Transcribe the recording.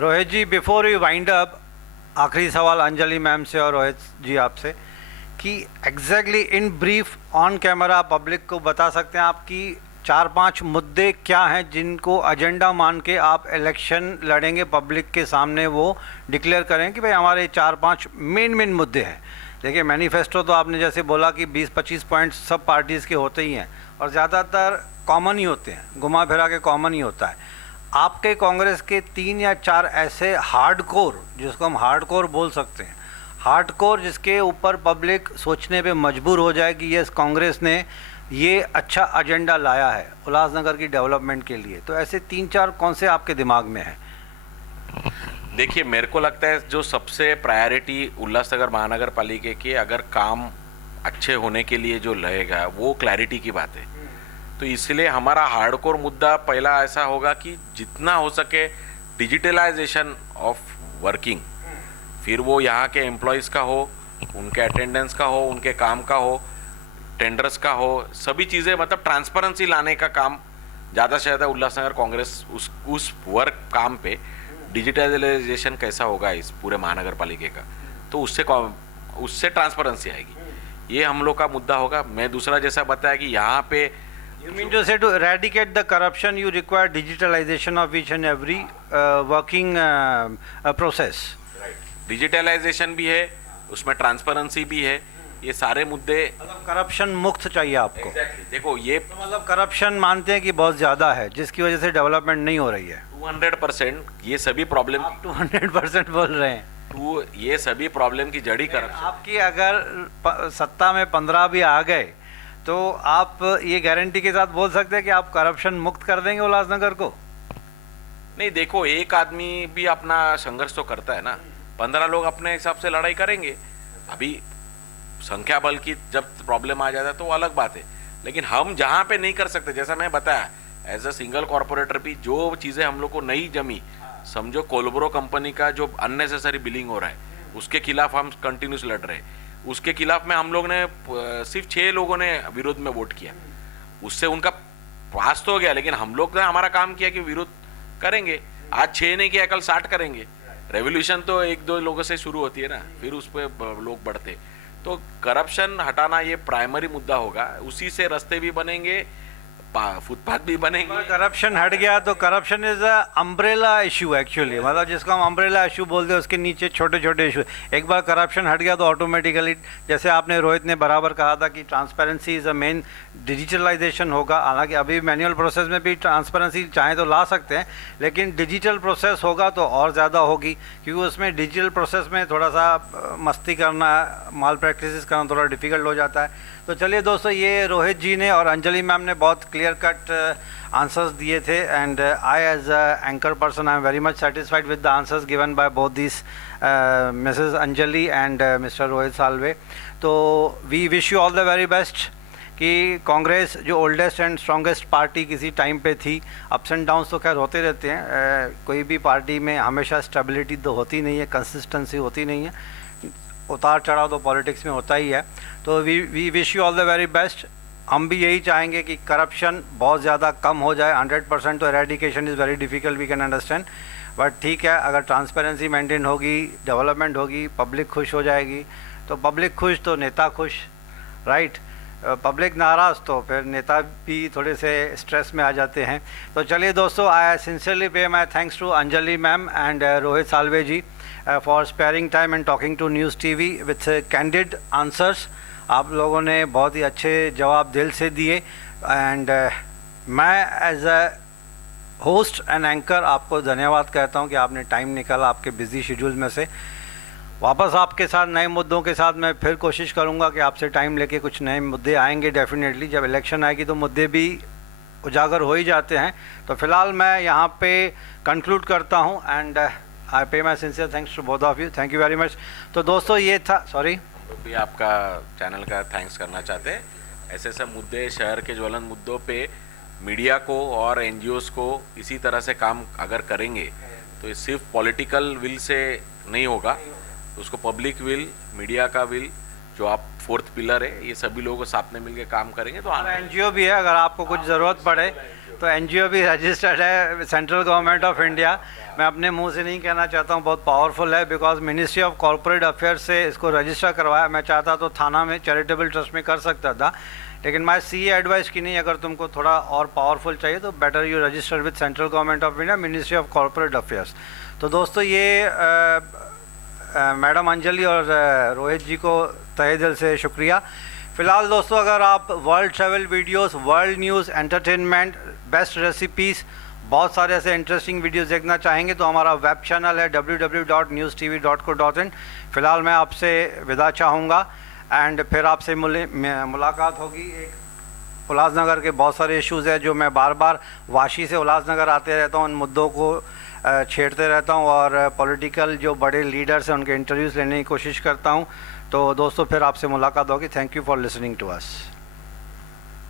Rohit ji, before you wind up, आखिरी सवाल Anjali ma'am से और रोहित जी आपसे कि exactly in brief on camera public को बता सकते हैं आपकी 4-5 मुद्दे क्या हैं जिनको एजेंडा मान के आप इलेक्शन लड़ेंगे, पब्लिक के सामने वो डिक्लेयर करें कि भाई हमारे 4-5 मेन मुद्दे हैं। देखिए, मैनिफेस्टो तो आपने जैसे बोला कि 20-25 पॉइंट्स सब पार्टीज़ के होते ही हैं और ज़्यादातर कॉमन ही होते हैं, घुमा फिरा के कॉमन ही होता है। आपके कांग्रेस के 3 या 4 ऐसे हार्डकोर, जिसको हम हार्डकोर बोल सकते हैं, हार्डकोर जिसके ऊपर पब्लिक सोचने पे मजबूर हो जाए कि यस, कांग्रेस ने ये अच्छा एजेंडा लाया है उल्लासनगर की डेवलपमेंट के लिए, तो ऐसे 3-4 कौन से आपके दिमाग में हैं? देखिए, मेरे को लगता है जो सबसे प्रायोरिटी उल्लासनगर महानगर पालिका की अगर काम अच्छे होने के लिए जो लगेगा वो क्लैरिटी की बात है। तो इसलिए हमारा हार्डकोर मुद्दा पहला ऐसा होगा कि जितना हो सके डिजिटलाइजेशन ऑफ वर्किंग, फिर वो यहाँ के एम्प्लॉयज़ का हो, उनके अटेंडेंस का हो, उनके काम का हो, टेंडर्स का हो, सभी चीज़ें मतलब ट्रांसपेरेंसी लाने का काम ज़्यादा से ज़्यादा उल्लासनगर कांग्रेस उस वर्क काम पे डिजिटलाइजेशन कैसा होगा इस पूरे महानगर पालिका का, तो उससे ट्रांसपेरेंसी आएगी। ये हम लोग का मुद्दा होगा। मैं दूसरा जैसा बताया कि यहाँ पे You mean to say to eradicate the corruption, you require digitalization of each and every working process. Digitalisation भी है, उसमें ट्रांसपेरेंसी भी है, ये सारे मुद्दे मतलब करप्शन मुक्त चाहिए आपको। देखो ये तो मतलब करप्शन मानते हैं कि बहुत ज़्यादा है जिसकी वजह से डेवलपमेंट नहीं हो रही है। 200% ये सभी प्रॉब्लम, आप 200% बोल रहे हैं। ये सभी प्रॉब्लम की जड़ी करप्शन। आपकी अगर सत्ता में 15 भी आ गए तो आप ये गारंटी के साथ बोल सकते हैं कि आप करप्शन मुक्त कर देंगे उल्लासनगर को? नहीं, देखो एक आदमी भी अपना संघर्ष तो करता है ना, 15 लोग अपने हिसाब से लड़ाई करेंगे। अभी संख्या बल की जब प्रॉब्लम आ जाता है तो वो अलग बात है, लेकिन हम जहाँ पे नहीं कर सकते, जैसा मैं बताया एज अ सिंगल कॉरपोरेटर भी जो चीज़ें हम लोग को नहीं जमी, समझो कोलब्रो कंपनी का जो अननेसेसरी बिलिंग हो रहा है उसके खिलाफ हम कंटिन्यूस लड़ रहे हैं। उसके खिलाफ में हम लोग ने सिर्फ 6 लोगों ने विरोध में वोट किया, उससे उनका पास तो हो गया, लेकिन हम लोग ने हमारा काम किया कि विरोध करेंगे। आज 6 नहीं किया, कल 60 करेंगे। रेवोल्यूशन तो 1-2 लोगों से शुरू होती है ना, फिर उस पर लोग बढ़ते। तो करप्शन हटाना ये प्राइमरी मुद्दा होगा, उसी से रास्ते भी बनेंगे, फुटपाथ भी बनेंगे। करप्शन हट गया तो corruption is a umbrella issue actually, मतलब जिसको हम अम्ब्रेला इशू बोलते हैं उसके नीचे छोटे छोटे इशू। एक बार करप्शन हट गया तो ऑटोमेटिकली, जैसे आपने रोहित ने बराबर कहा था कि transparency is a main, digitalisation होगा। हालांकि अभी मैनुअल प्रोसेस में भी ट्रांसपेरेंसी चाहें तो ला सकते हैं, लेकिन डिजिटल प्रोसेस होगा तो और ज़्यादा होगी, क्योंकि उसमें डिजिटल प्रोसेस में थोड़ा सा मस्ती करना, माल प्रैक्टिस करना थोड़ा डिफ़िकल्ट हो जाता है। तो चलिए दोस्तों, ये रोहित जी ने और अंजलि मैम ने बहुत क्लियर कट आंसर्स दिए थे, and I as a anchor person I am very much satisfied with the answers given by both this Mrs Anjali and Mr Rohit Salve. तो we wish you all the very best कि कांग्रेस जो oldest and strongest party किसी time पे थी, ups and downs तो खैर होते रहते हैं, कोई भी पार्टी में हमेशा स्टेबिलिटी तो होती नहीं है, कंसिस्टेंसी होती नहीं है, उतार चढ़ाव तो पॉलिटिक्स में होता ही है। तो we wish you all the very best. हम भी यही चाहेंगे कि करप्शन बहुत ज़्यादा कम हो जाए। 100% तो eradication is very difficult, we can understand, but ठीक है, अगर ट्रांसपेरेंसी मेंटेन होगी, डेवलपमेंट होगी, पब्लिक खुश हो जाएगी, तो पब्लिक खुश तो नेता खुश, राइट? पब्लिक नाराज़ तो फिर नेता भी थोड़े से स्ट्रेस में आ जाते हैं। तो चलिए दोस्तों, I sincerely pay my thanks to Anjali ma'am and Rohit Salve ji for sparing time and talking to news TV with candid answers. आप लोगों ने बहुत ही अच्छे जवाब दिल से दिए, एंड मैं as a host and anchor आपको धन्यवाद कहता हूं कि आपने टाइम निकाला आपके बिजी शेड्यूल में से। वापस आपके साथ नए मुद्दों के साथ मैं फिर कोशिश करूंगा कि आपसे टाइम लेके कुछ नए मुद्दे आएंगे डेफिनेटली। जब इलेक्शन आएगी तो मुद्दे भी उजागर हो ही जाते हैं। तो फिलहाल मैं यहाँ पे कंक्लूड करता हूँ, and I pay my sincere thanks to both of you. Thank you very much. तो दोस्तों, ये था, सॉरी, भी आपका चैनल का थैंक्स करना चाहते हैं। ऐसे ऐसे मुद्दे, शहर के ज्वलन मुद्दों पे मीडिया को और एनजीओज़ को इसी तरह से काम अगर करेंगे तो ये सिर्फ पॉलिटिकल विल से नहीं होगा, उसको पब्लिक विल, मीडिया का विल, जो आप 4th पिलर है, ये सभी लोग साथ में मिलकर काम करेंगे तो हमारा एनजीओ भी है। अगर आपको कुछ ज़रूरत पड़े तो एनजीओ भी रजिस्टर्ड है सेंट्रल गवर्नमेंट ऑफ इंडिया। मैं अपने मुंह से नहीं कहना चाहता हूँ, बहुत पावरफुल है, because ministry of corporate affairs से इसको रजिस्टर करवाया। मैं चाहता तो थाना में चैरिटेबल ट्रस्ट में कर सकता था, लेकिन मैं सी एडवाइस की नहीं, अगर तुमको थोड़ा और पावरफुल चाहिए तो better you register with central government of India, ministry of corporate affairs. तो दोस्तों ये मैडम अंजलि और रोहित जी को तहे दिल से शुक्रिया। फ़िलहाल दोस्तों अगर आप world travel videos, world news, entertainment, best recipes, बहुत सारे ऐसे इंटरेस्टिंग वीडियोस देखना चाहेंगे तो हमारा वेब चैनल है www.newstv.co.in। फ़िलहाल मैं आपसे विदा चाहूँगा एंड फिर आपसे मुलाकात होगी। एक उल्लासनगर के बहुत सारे इश्यूज़ हैं जो मैं बार बार वाशी से उल्लासनगर आते रहता हूँ, उन मुद्दों को छेड़ते रहता हूँ और पॉलिटिकल जो बड़े लीडर्स हैं उनके इंटरव्यूज़ लेने की कोशिश करता हूँ। तो दोस्तों फिर आपसे मुलाकात होगी। Thank you for listening to us.